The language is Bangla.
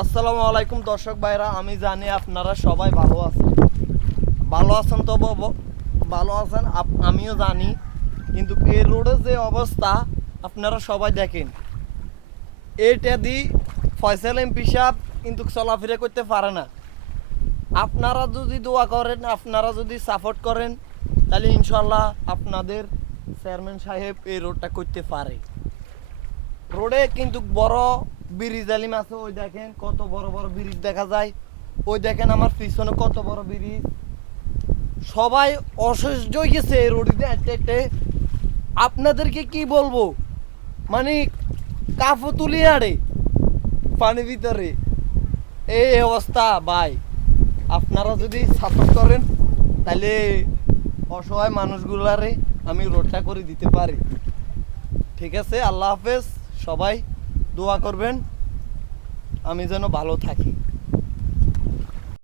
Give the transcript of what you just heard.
আসসালামু আলাইকুম দর্শক ভাইরা, আমি জানি আপনারা সবাই ভালো আছেন তো ভালো আছেন, আমিও জানি। কিন্তু এই রোডের যে অবস্থা আপনারা সবাই দেখেন, এইটা দি ফয়সাল এমপি সাহেব কিন্তু চলাফেরা করতে পারে না। আপনারা যদি দোয়া করেন, আপনারা যদি সাপোর্ট করেন, তাহলে ইনশাল্লাহ আপনাদের চেয়ারম্যান সাহেব এই রোডটা করতে পারে। রোডে কিন্তু বড় ব্রিজ আলিম আছে, ওই দেখেন কত বড় বড় ব্রিজ দেখা যায়। ওই দেখেন আমার পিছনে কত বড় ব্রিজ। সবাই অসহ্য হয়ে গেছে এই রোডে হেঁটে। আপনাদেরকে কি বলবো, মানে কাফু তুলি আড়ে পানির ভিতরে এই অবস্থা ভাই। আপনারা যদি সাপোর্ট করেন তাহলে অসহায় মানুষগুলারে আমি রোডটা করে দিতে পারি। ঠিক আছে, আল্লাহ হাফেজ। সবাই দোয়া করবেন আমি যেন ভালো থাকি।